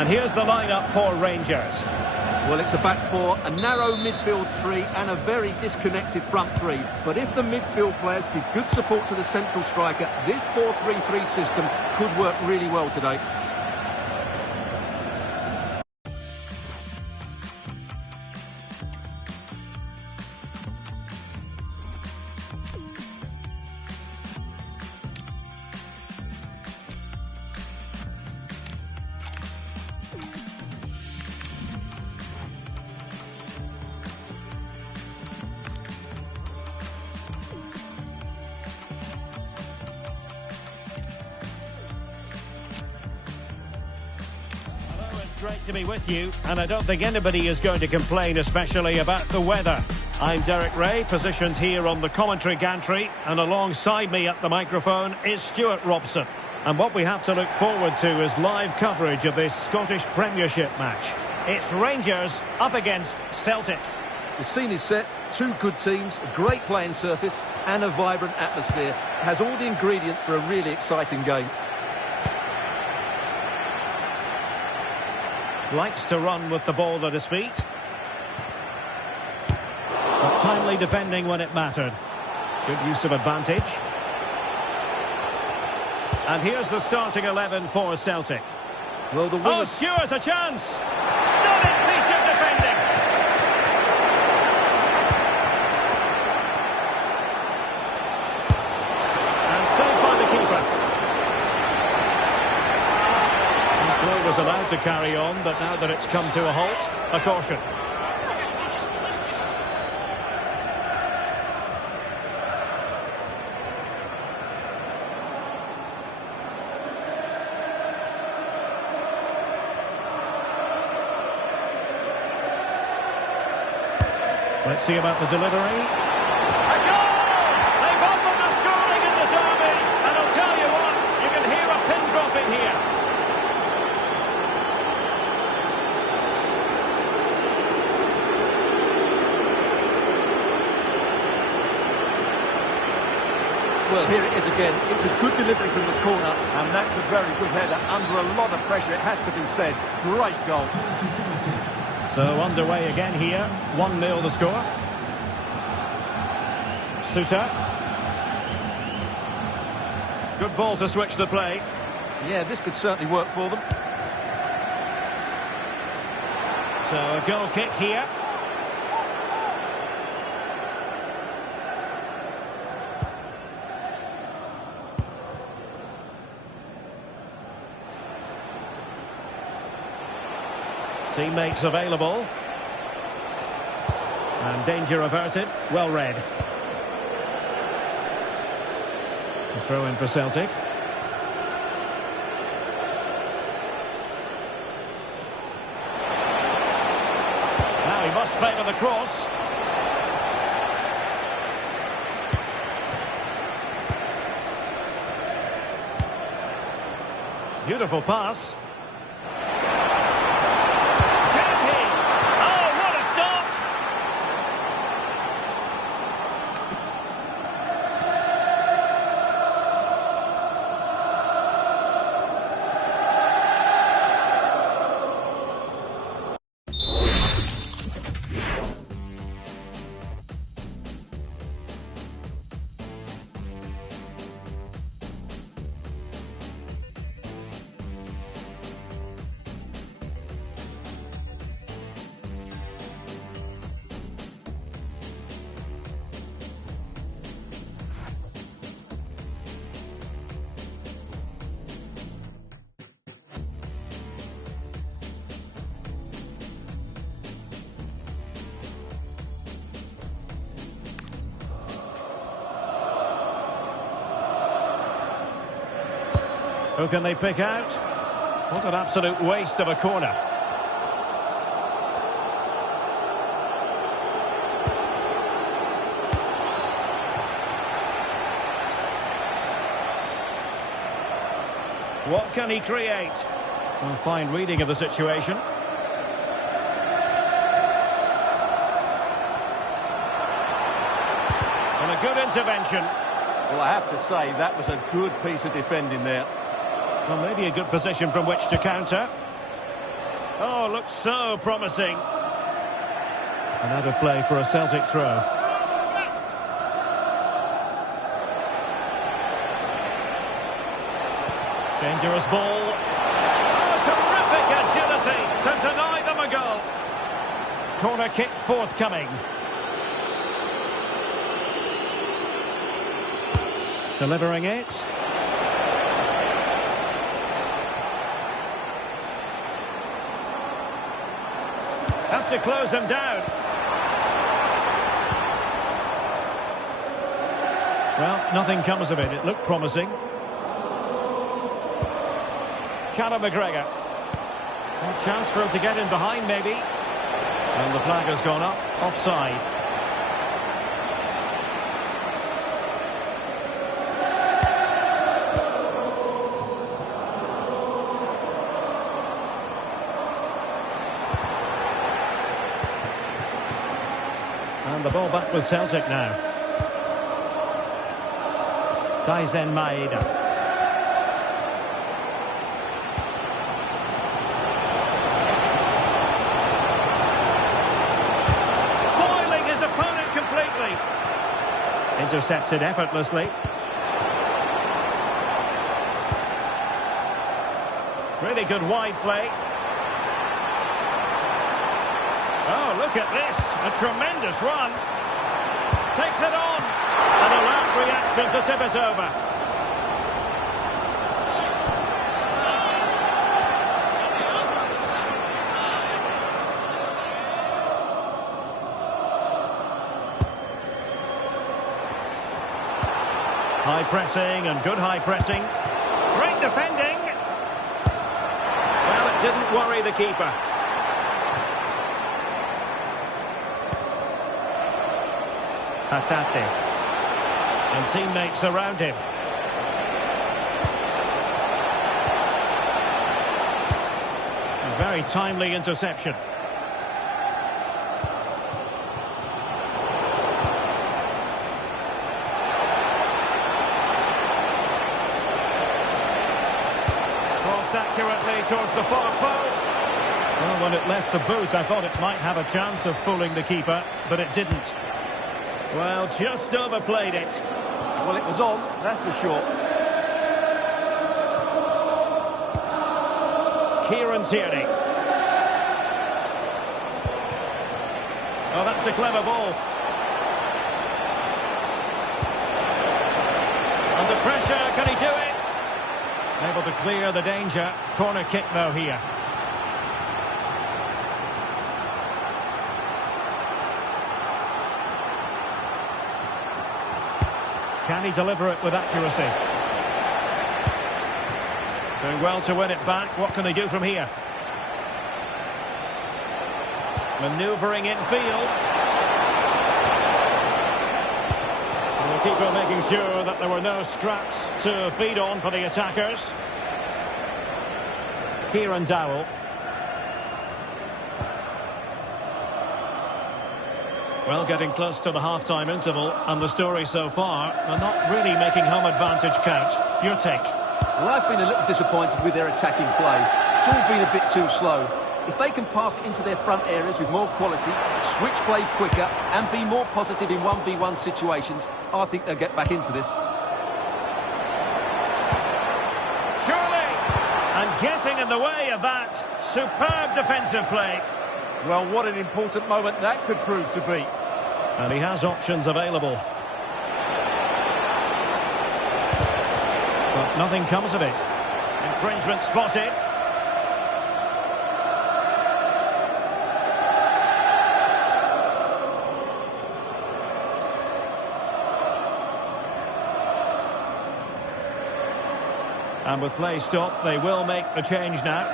And here's the lineup for Rangers. Well, it's a back four, a narrow midfield three and a very disconnected front three. But if the midfield players give good support to the central striker, this 4-3-3 system could work really well today. Great to be with you, and I don't think anybody is going to complain, especially about the weather. I'm Derek Ray, positioned here on the commentary gantry, and alongside me at the microphone is Stuart Robson. And what we have to look forward to is live coverage of this Scottish Premiership match. It's Rangers up against Celtic. The scene is set, two good teams, a great playing surface and a vibrant atmosphere. It has all the ingredients for a really exciting game. Likes to run with the ball at his feet. But timely defending when it mattered. Good use of advantage. And here's the starting 11 for Celtic. Well, the Oh, Stuart, a chance! Stunning piece of defending! And saved by the keeper. Play was allowed to carry on, but now that it's come to a halt, a caution. Let's see about the delivery. A goal! They've opened the scoring in the derby, and I'll tell you what, you can hear a pin drop in here. Well, here it is again. It's a good delivery from the corner, and that's a very good header. Under a lot of pressure, it has to be said. Great goal. So underway again here. 1-0 the score. Suter. Good ball to switch the play. Yeah, this could certainly work for them. So a goal kick here. Teammates available. And danger averted. Well read. A throw in for Celtic. Now he must favour the cross. Beautiful pass. Who can they pick out? What an absolute waste of a corner. What can he create? A fine reading of the situation. And a good intervention. Well, I have to say, that was a good piece of defending there. Well, maybe a good position from which to counter. Oh, looks so promising. And out of play for a Celtic throw. Dangerous ball. Oh, terrific agility to deny them a goal. Corner kick forthcoming. Delivering it. Have to close them down. Well, nothing comes of it. It looked promising. Callum McGregor. A chance for him to get in behind, maybe. And the flag has gone up. Offside. And the ball back with Celtic now. Daizen Maeda. Intercepted effortlessly. Really good wide play. Oh, look at this. A tremendous run. Takes it on. And a loud reaction to tip it over. High pressing and good high pressing. Great defending. Well, it didn't worry the keeper. Hatate. And teammates around him. A very timely interception. Accurately towards the far post. Well, when it left the boot, I thought it might have a chance of fooling the keeper, but it didn't. Well, just overplayed it. Well, it was on, that's for sure. Kieran Tierney. Oh, that's a clever ball. Under pressure, can he do it? Able to clear the danger. Corner kick though here. Can he deliver it with accuracy? Doing well to win it back. What can they do from here? Manoeuvring infield. And the keeper making sure that there were no scraps to feed on for the attackers. Kieran Dowell. Well, getting close to the half-time interval, and the story so far, they're not really making home advantage count. Your take? Well, I've been a little disappointed with their attacking play. It's all been a bit too slow. If they can pass it into their front areas with more quality, switch play quicker, and be more positive in 1v1 situations, I think they'll get back into this. Surely! And getting in the way of that. Superb defensive play. Well, what an important moment that could prove to be. And he has options available. But nothing comes of it. Infringement spotted. And with play stopped, they will make the change now.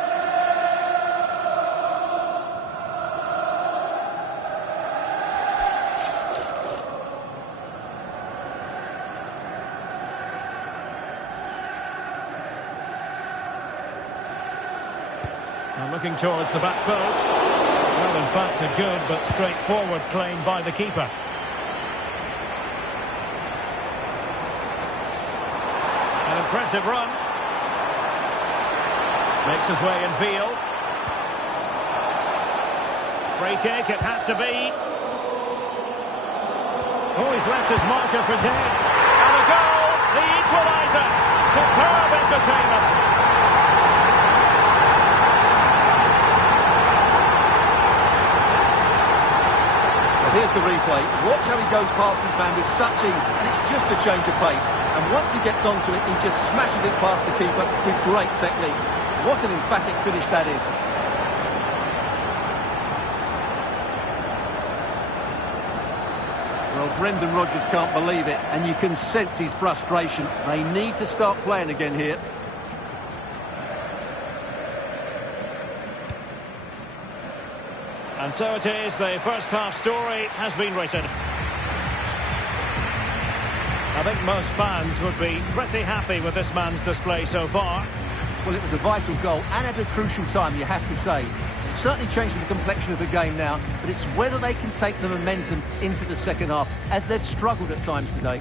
And looking towards the back post. Well, in fact, a good but straightforward claim by the keeper. An impressive run. Makes his way in field. Free kick, it had to be. Oh, he's left his marker for dead. And a goal, the equaliser. Superb entertainment. Well, here's the replay. Watch how he goes past his man with such ease, and it's just a change of pace. And once he gets onto it, he just smashes it past the keeper with great technique. What an emphatic finish that is. Well, Brendan Rodgers can't believe it, and you can sense his frustration. They need to start playing again here. And so it is, the first half story has been written. I think most fans would be pretty happy with this man's display so far. Well, it was a vital goal, and at a crucial time, you have to say. It certainly changes the complexion of the game now, but it's whether they can take the momentum into the second half, as they've struggled at times today.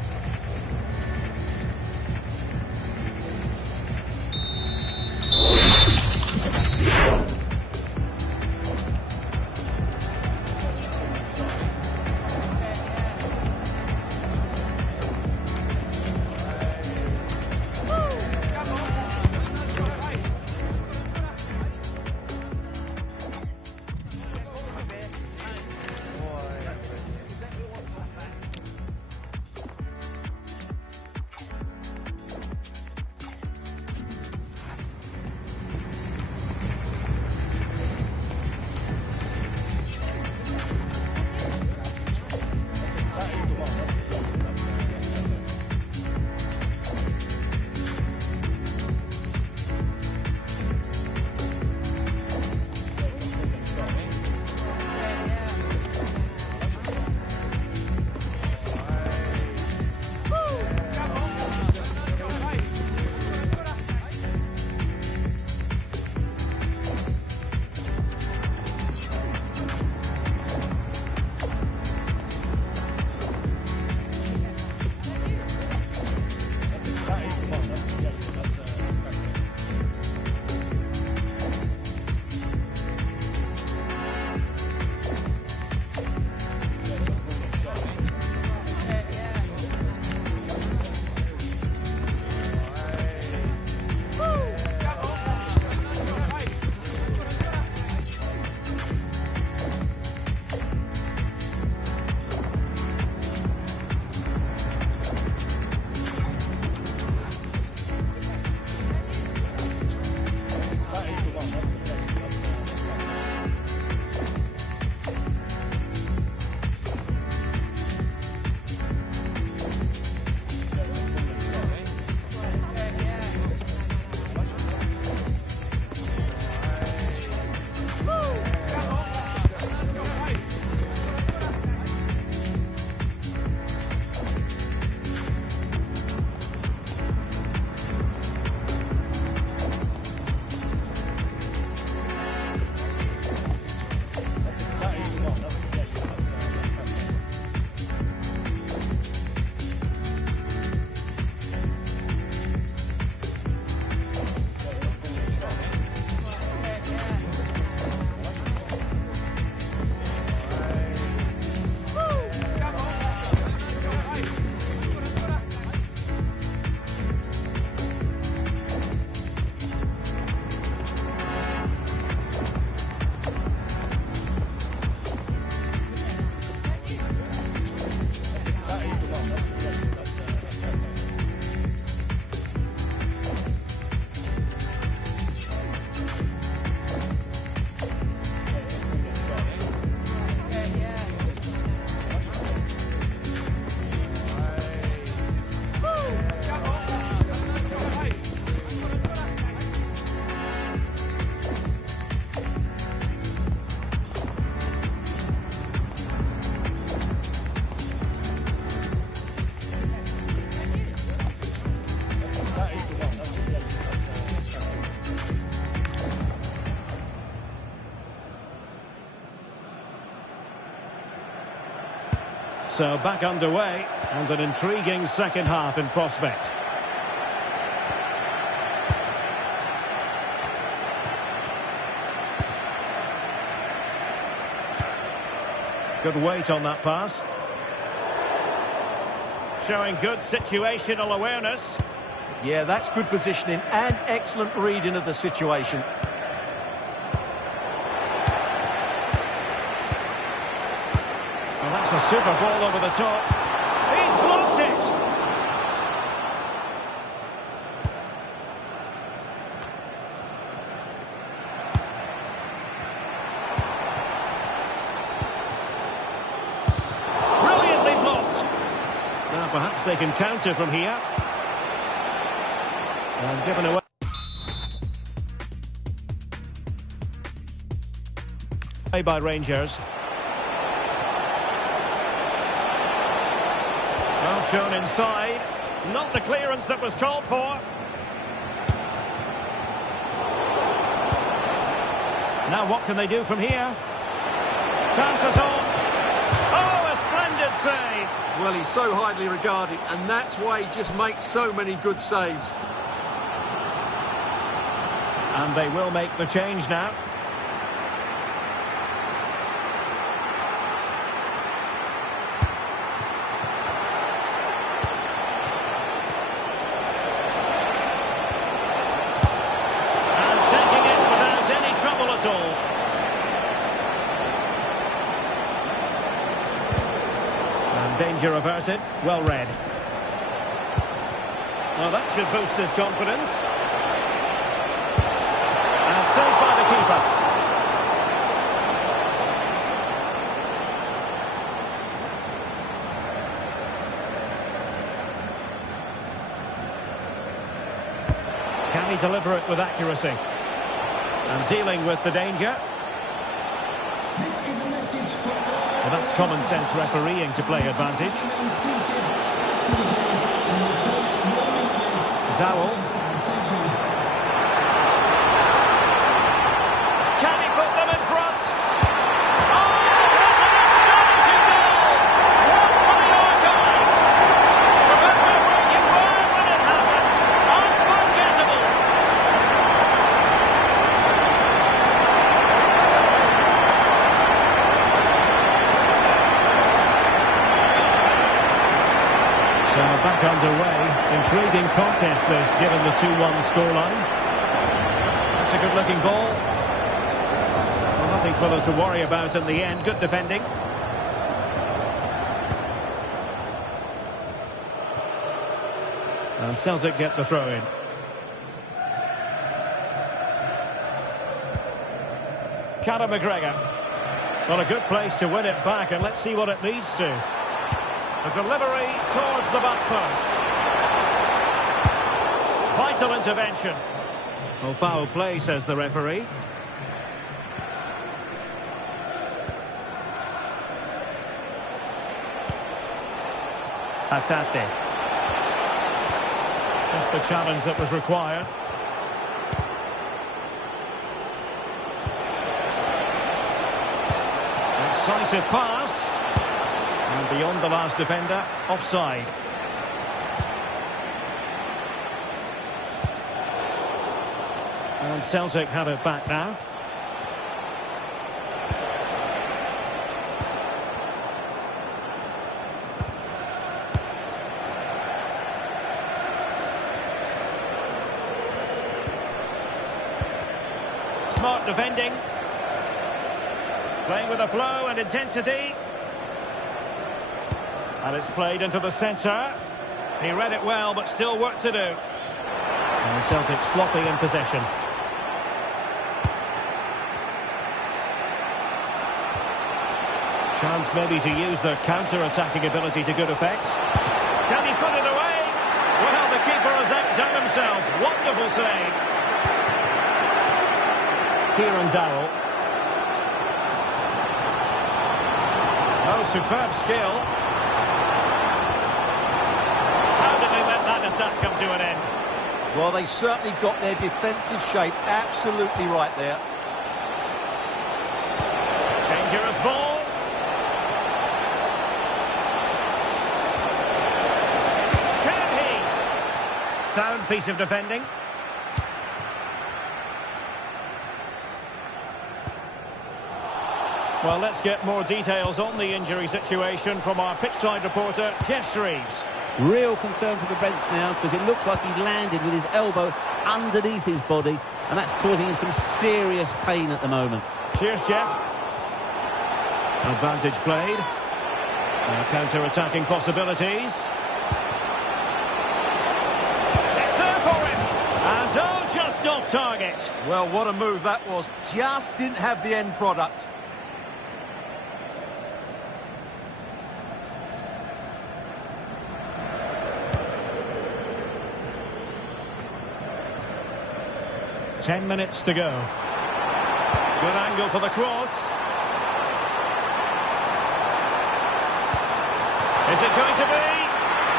So back underway, and an intriguing second half in prospect. Good weight on that pass. Showing good situational awareness. Yeah, that's good positioning and excellent reading of the situation. Well, that's a super ball over the top. He's blocked it! Brilliantly blocked! Now perhaps they can counter from here. And given away by Rangers. Well shown inside. Not the clearance that was called for. Now what can they do from here? Chances on. Oh, a splendid save. Well, he's so highly regarded, and that's why he just makes so many good saves. And they will make the change now. And taking it without any trouble at all. And danger averted. Well read. Well, that should boost his confidence. Saved by the keeper. Can he deliver it with accuracy? And dealing with the danger. This is a message for Well, that's common sense refereeing to play advantage. Dowell. Can he put them in front? Oh, what an astonishing goal! One for the archives! Remember where you were when it happened. Unforgettable! So back underway. Intriguing contest this, given the 2-1 scoreline. That's a good-looking ball. Nothing for them to worry about in the end. Good defending. And Celtic get the throw in. Callum McGregor. Well, a good place to win it back, and let's see what it leads to. A delivery towards the back post. Vital intervention. Well, foul play, says the referee. Atate. Just the challenge that was required. Decisive pass. And beyond the last defender, offside. And Celtic have it back now. Smart defending. Playing with a flow and intensity. And it's played into the centre. He read it well, but still work to do. And Celtic sloppy in possession. Chance maybe to use their counter-attacking ability to good effect. Can he put it away? Well, the keeper has outdone himself. Wonderful save. Kieran Dowell. Oh, superb skill. How did they let that attack come to an end? Well, they certainly got their defensive shape absolutely right there. Dangerous ball. Can he? Sound piece of defending. Well, let's get more details on the injury situation from our pitchside reporter, Jeff Shreves. Real concern for the bench now, because it looks like he landed with his elbow underneath his body, and that's causing him some serious pain at the moment. Cheers, Jeff. Advantage played. Counter-attacking possibilities. It's there for him. And oh, just off target. Well, what a move that was. Just didn't have the end product. Ten minutes to go. Good angle for the cross. Is it going to be?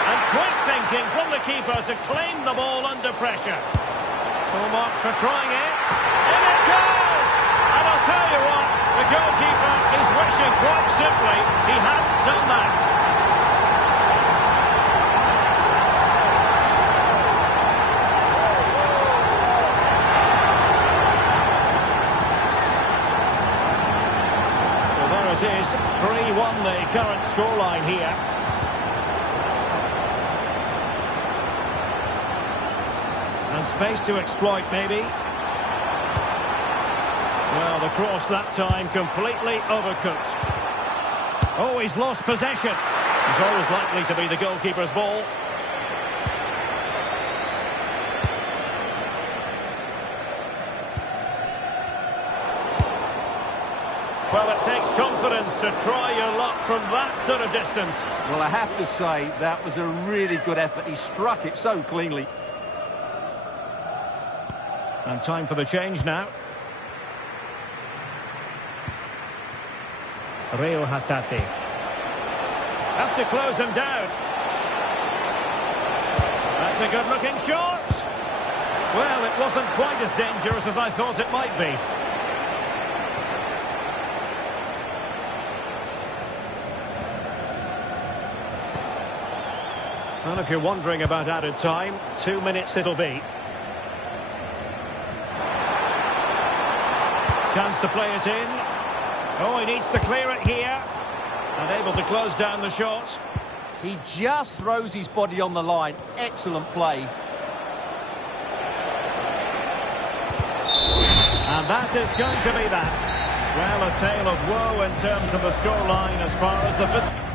And quick thinking from the keeper to claim the ball under pressure. Full marks for trying it. In it goes! And I'll tell you what, the goalkeeper is wishing quite simply he hadn't done that. It is 3-1 the current scoreline here. And space to exploit, maybe. Well, the cross that time completely overcooked. Oh, he's lost possession. It's always likely to be the goalkeeper's ball. Well, it takes confidence to try your luck from that sort of distance. Well, I have to say, that was a really good effort. He struck it so cleanly. And time for the change now. Rio Hatate. Have to close him down. That's a good-looking shot. Well, it wasn't quite as dangerous as I thought it might be. Well, if you're wondering about added time, 2 minutes it'll be. Chance to play it in. Oh, he needs to clear it here. And able to close down the shot. He just throws his body on the line. Excellent play. And that is going to be that. Well, a tale of woe in terms of the scoreline as far as the...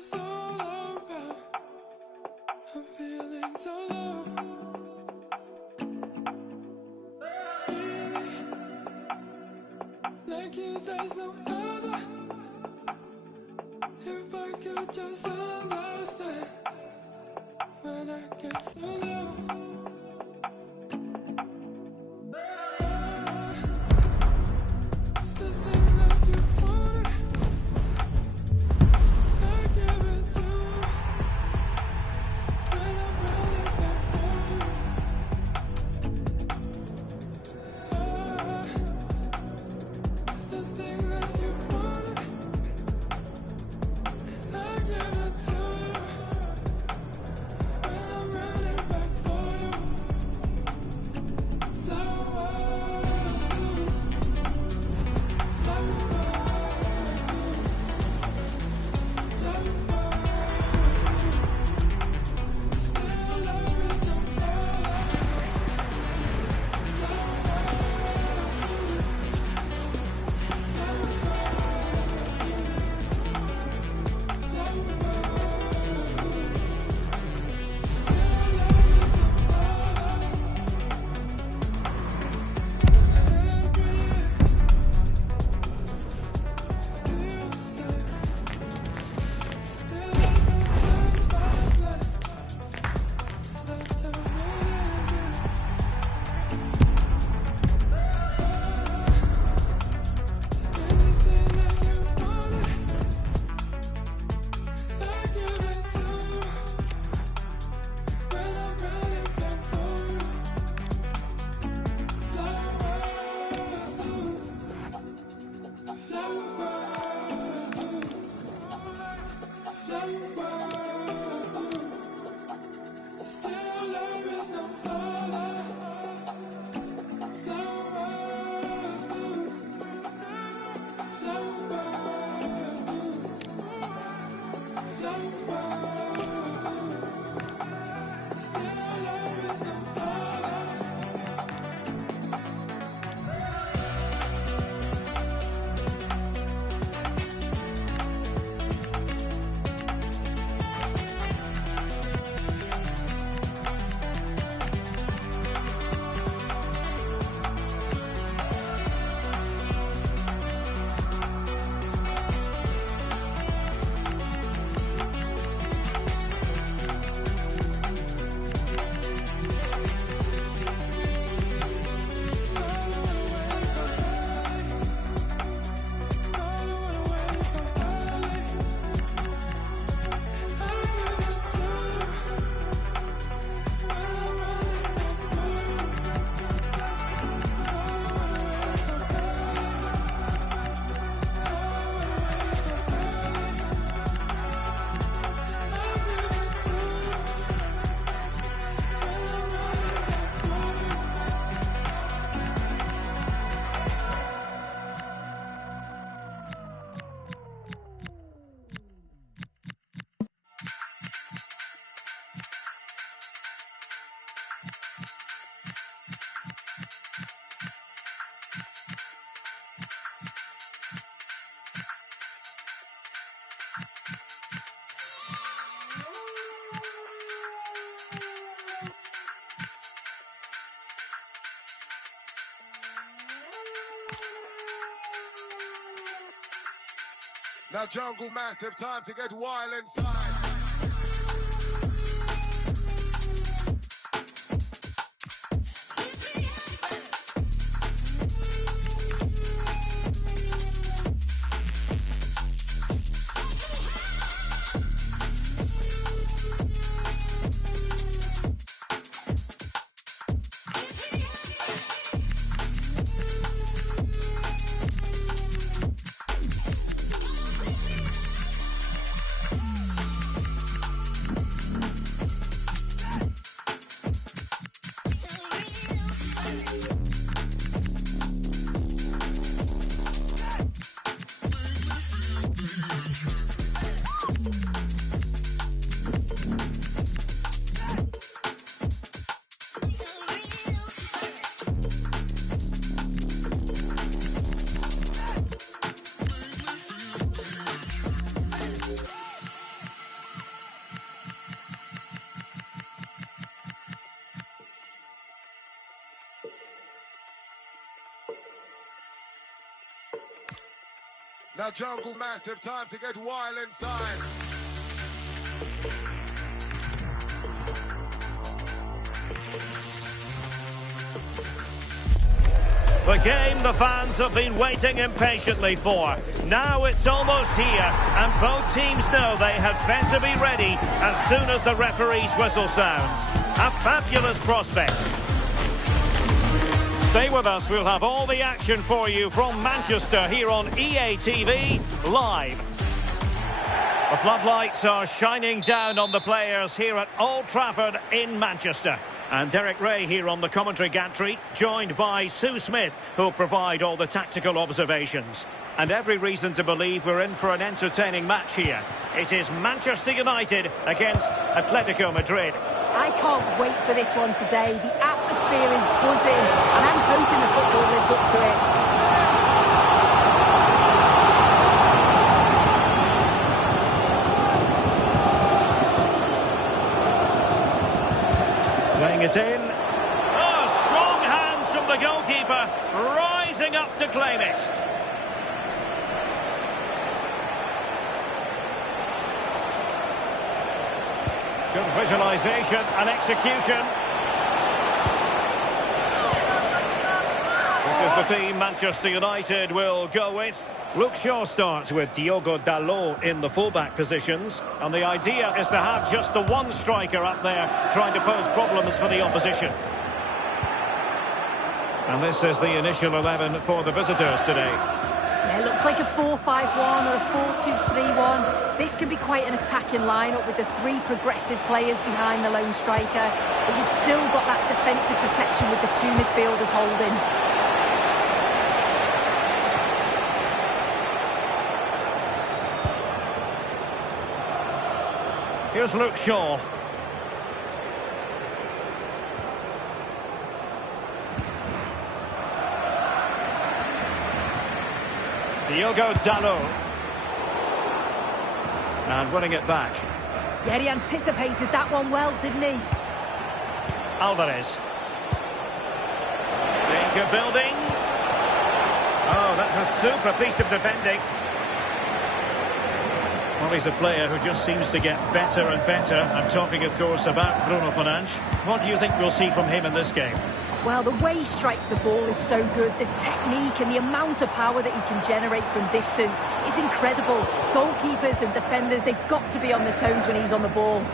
it's all about. I'm feeling so low. Really, like you, there's no other. If I could just understand when I get so low. The thing that you wanted, I give it to you. When I'm running back for you. The thing that you wanted, I give it to you. When I'm running back for you. Flowers bloom, flowers bloom, flowers bloom. Still love is no further. Now Jungle Massive, time to get wild inside. Now Jungle Massive, time to get wild inside. The game the fans have been waiting impatiently for. Now it's almost here, and both teams know they had better be ready as soon as the referee's whistle sounds. A fabulous prospect. Stay with us, we'll have all the action for you from Manchester here on EA TV Live. The floodlights are shining down on the players here at Old Trafford in Manchester. And Derek Ray here on the commentary gantry, joined by Sue Smith, who'll provide all the tactical observations. And every reason to believe we're in for an entertaining match here. It is Manchester United against Atletico Madrid. I can't wait for this one today. The atmosphere is buzzing, and I'm hoping the football lives up to it. Playing it in. Oh, strong hands from the goalkeeper, rising up to claim it. Good visualisation and execution. This is the team Manchester United will go with. Luke Shaw starts with Diogo Dalot in the fullback positions. And the idea is to have just the one striker up there trying to pose problems for the opposition. And this is the initial 11 for the visitors today. Yeah, it looks like a 4-5-1 or a 4-2-3-1. This can be quite an attacking lineup with the three progressive players behind the lone striker. But you've still got that defensive protection with the two midfielders holding. Here's Luke Shaw. Diogo Dalot. And winning it back. Yeah, he anticipated that one well, didn't he? Alvarez. Danger building. Oh, that's a super piece of defending. Well, he's a player who just seems to get better and better. I'm talking, of course, about Bruno Fernandes. What do you think we'll see from him in this game? Well, the way he strikes the ball is so good. The technique and the amount of power that he can generate from distance is incredible. Goalkeepers and defenders, they've got to be on their toes when he's on the ball.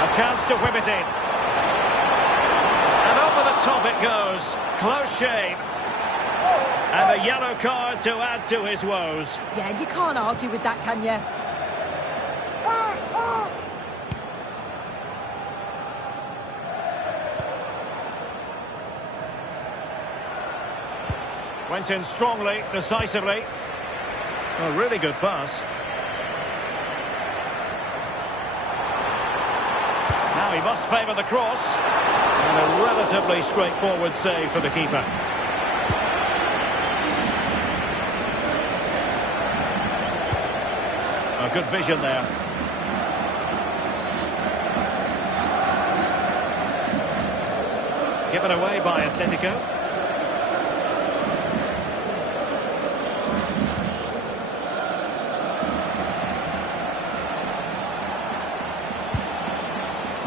A chance to whip it in. And over the top it goes. Close shave. And a yellow card to add to his woes. Yeah, you can't argue with that, can you? Went in strongly, decisively. A really good pass. Now he must favour the cross. And a relatively straightforward save for the keeper. A good vision there. Given away by Atletico.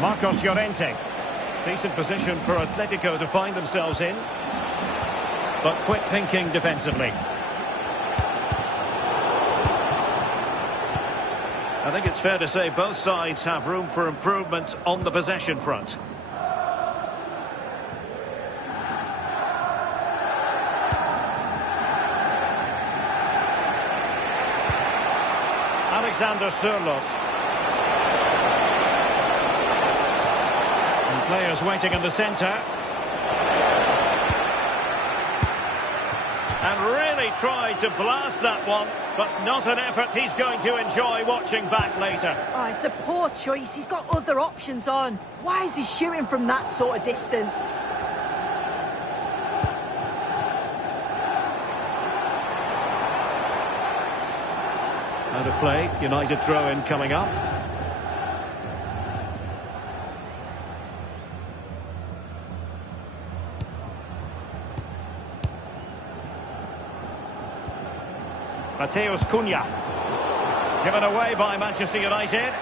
Marcos Llorente. Decent position for Atletico to find themselves in. But quick thinking defensively. I think it's fair to say both sides have room for improvement on the possession front. Alexander Sørloth. And players waiting in the centre. And really tried to blast that one, but not an effort he's going to enjoy watching back later. Oh, it's a poor choice. He's got other options on. Why is he shooting from that sort of distance? Out of play, United throw-in coming up. Mateus Cunha. Given away by Manchester United.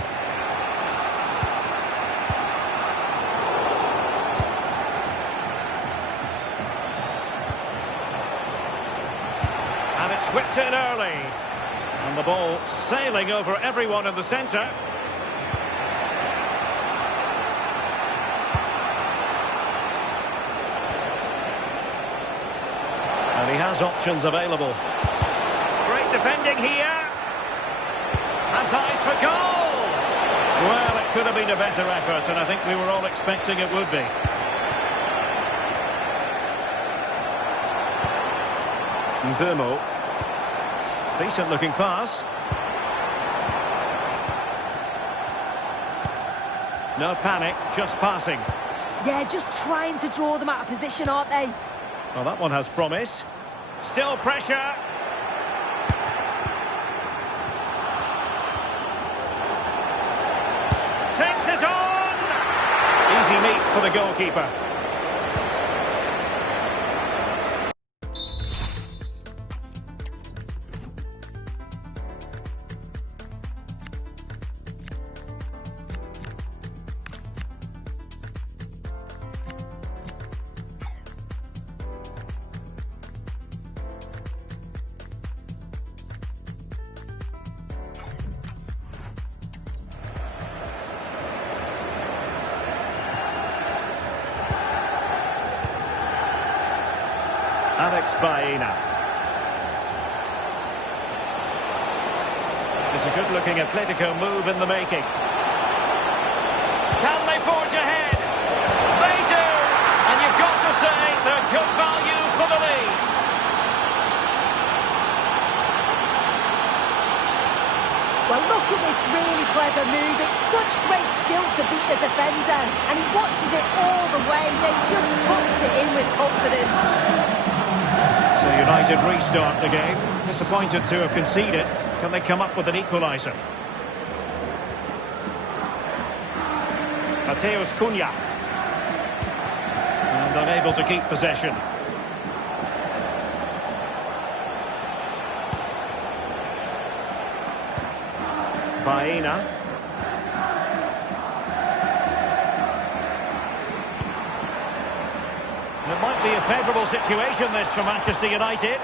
And it's whipped in early. And the ball sailing over everyone in the centre. And he has options available. Great defending here. Has eyes for goal. Well, it could have been a better effort, and I think we were all expecting it would be. Mbeumo. Decent looking pass. No panic, just passing. Yeah, just trying to draw them out of position, aren't they? Well, that one has promise. Still pressure. Takes it on! Easy meet for the goalkeeper. Baena. It's a good-looking Atletico move in the making. Can they forge ahead? They do! And you've got to say they're good value for the lead. Well, look at this really clever move. It's such great skill to beat the defender. And he watches it all the way, then just tucks it in with confidence. So United restart the game. Disappointed to have conceded. Can they come up with an equaliser? Mateus Cunha. And unable to keep possession. Baena. It might be a favourable situation, this, for Manchester United.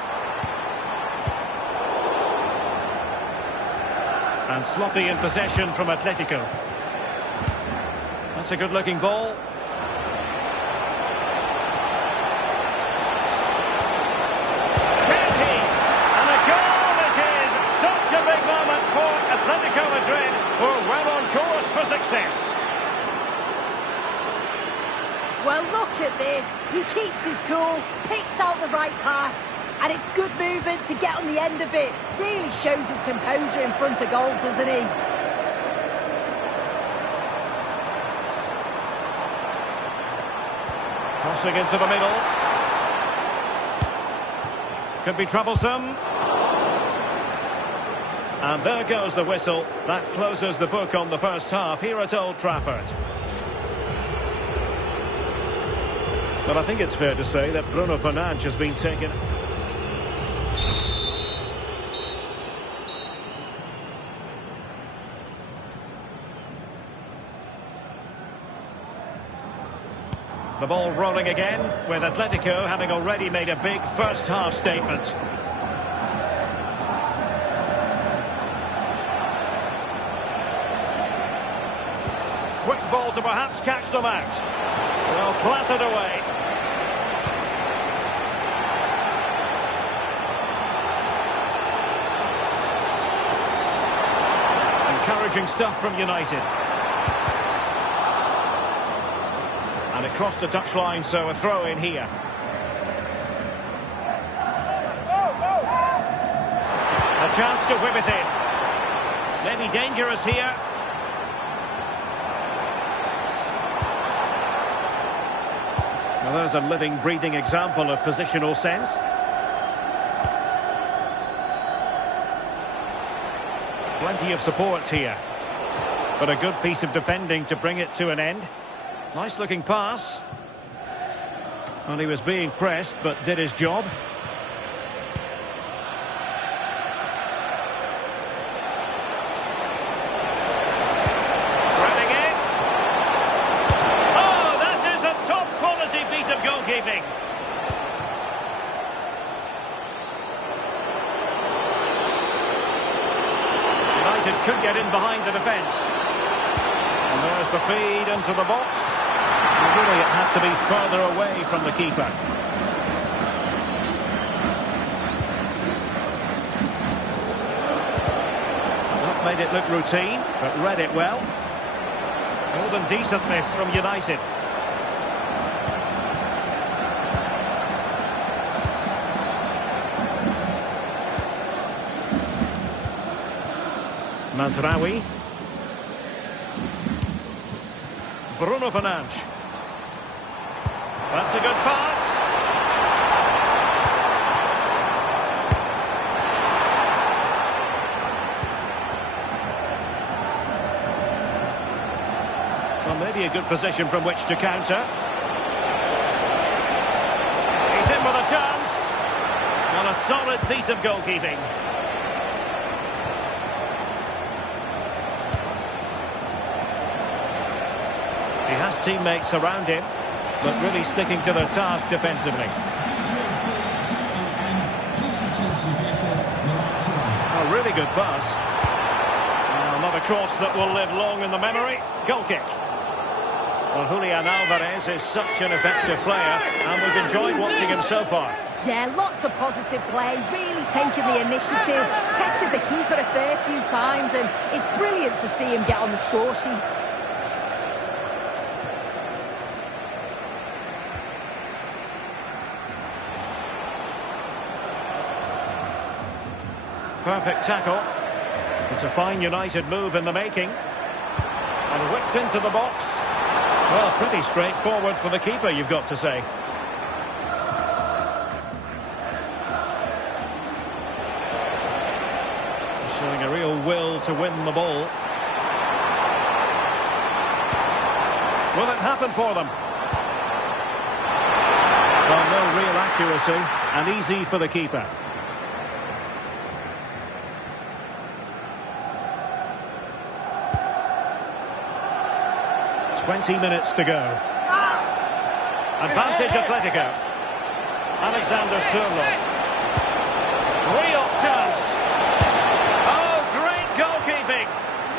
And sloppy in possession from Atletico. That's a good-looking ball. Can he? And a goal it is! Such a big moment for Atletico Madrid, who are well on course for success. Well, look at this. He keeps his cool, picks out the right pass, and it's good movement to get on the end of it. Really shows his composure in front of goal, doesn't he? Crossing into the middle. Could be troublesome. And there goes the whistle. That closes the book on the first half here at Old Trafford. But I think it's fair to say that Bruno Fernandes has been taken. The ball rolling again, with Atletico having already made a big first half statement. Quick ball to perhaps catch them out. Well, clattered away. Encouraging stuff from United. And it crossed the touchline, so a throw in here. A chance to whip it in. Maybe dangerous here. Well, there's a living, breathing example of positional sense. Plenty of support here. But a good piece of defending to bring it to an end. Nice looking pass. And he was being pressed, but did his job. United could get in behind the defence. And there's the feed into the box. And really, it had to be further away from the keeper. Not made it look routine, but read it well. More than decent miss from United. Mazraoui. Bruno Fernandes. That's a good pass. Well, maybe a good position from which to counter. He's in with a chance. And a solid piece of goalkeeping. He has teammates around him, but really sticking to their task defensively. A really good pass. Not a cross that will live long in the memory. Goal kick. Well, Julian Alvarez is such an effective player, and we've enjoyed watching him so far. Yeah, lots of positive play, really taking the initiative, tested the keeper a fair few times, and it's brilliant to see him get on the score sheet. Perfect tackle. It's a fine United move in the making. And whipped into the box. Well, pretty straightforward for the keeper, you've got to say. Showing a real will to win the ball. Will it happen for them? Well, no real accuracy, and easy for the keeper. 20 minutes to go. Advantage Atletico. Alexander Sørloth. Real chance. Oh, great goalkeeping.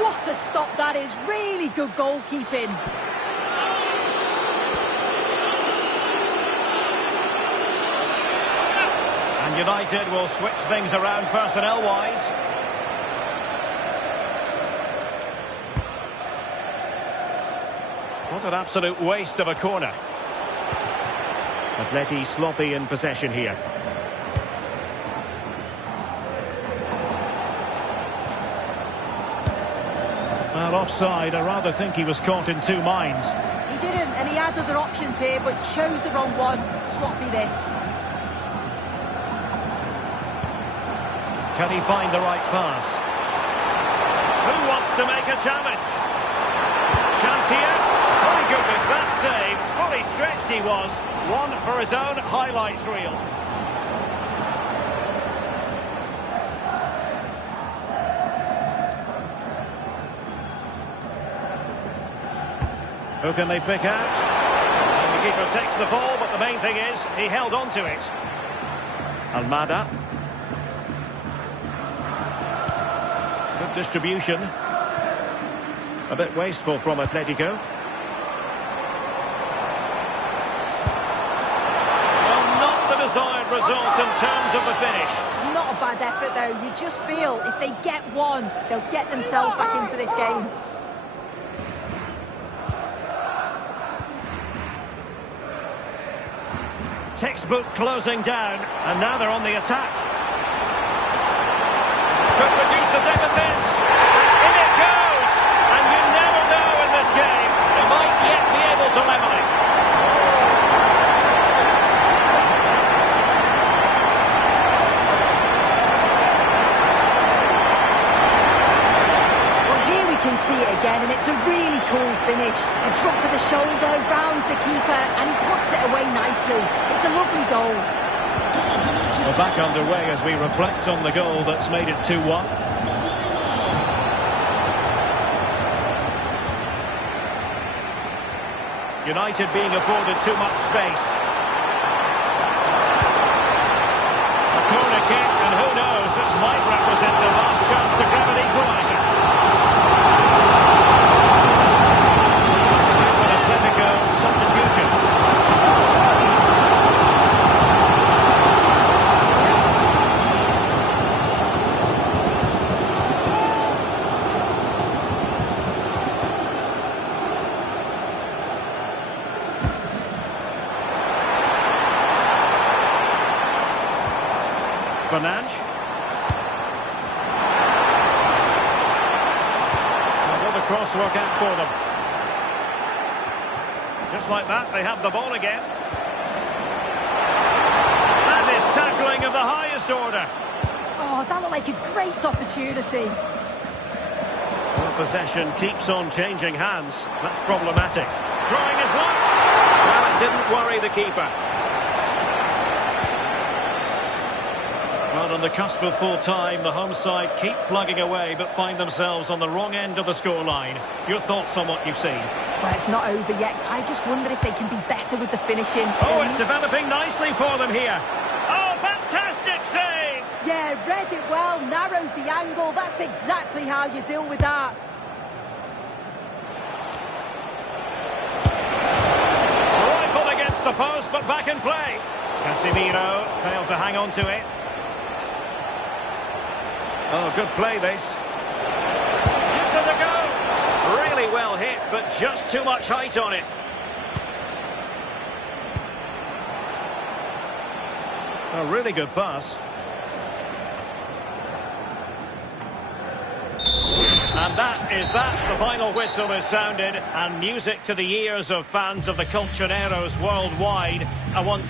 What a stop that is. Really good goalkeeping. And United will switch things around personnel-wise. What an absolute waste of a corner. Atleti sloppy in possession here. Well, offside. I rather think he was caught in two minds. He didn't, and he had other options here, but chose the wrong one. Sloppy this. Can he find the right pass? Who wants to make a challenge? Chance here. My goodness, that save. Fully stretched he was. One for his own highlights reel. Who can they pick out? The keeper takes the ball, but the main thing is he held on to it. Almada. Good distribution. A bit wasteful from Atletico. Well, not the desired result in terms of the finish. It's not a bad effort, though. You just feel if they get one, they'll get themselves back into this game. Textbook closing down, and now they're on the attack. Could reduce the deficit. In it goes! And you never know in this game. They might yet be able to level it. Well, here we can see it again, and it's a really cool finish. A drop of the shoulder, rounds the keeper, and he puts it away nicely. It's a lovely goal. We're back underway as we reflect on the goal that's made it 2-1. United being afforded too much space. A corner kick, and who knows, this might represent the last chance to grab an equaliser. Fernandes. Will the cross work out for them? Just like that, they have the ball again. And his tackling of the highest order. Oh, that looked like a great opportunity. Well, possession keeps on changing hands. That's problematic. Throwing his luck. Well, it didn't worry the keeper. Well, on the cusp of full time, the home side keep plugging away but find themselves on the wrong end of the scoreline. Your thoughts on what you've seen? Well, it's not over yet. I just wonder if they can be better with the finishing. Oh, it's developing nicely for them here. Oh, fantastic save! Yeah, read it well, narrowed the angle. That's exactly how you deal with that. Rifled against the post, but back in play. Casemiro failed to hang on to it. Oh, good play this. Gives it a go. Really well hit, but just too much height on it. A really good pass. And that is that. The final whistle is sounded, and music to the ears of fans of the Colchoneros worldwide. I want...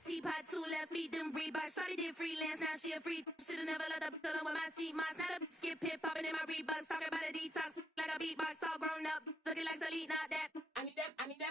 Teapot, 2 left feet, them Reebok. Shawty did freelance, now she a free. Shoulda never let up, fill with my seat. Mine's not a skip hip popping in my Reeboks. Talking about a detox, like a beatbox, all grown up. Looking like Selena, not that. I need that, I need that.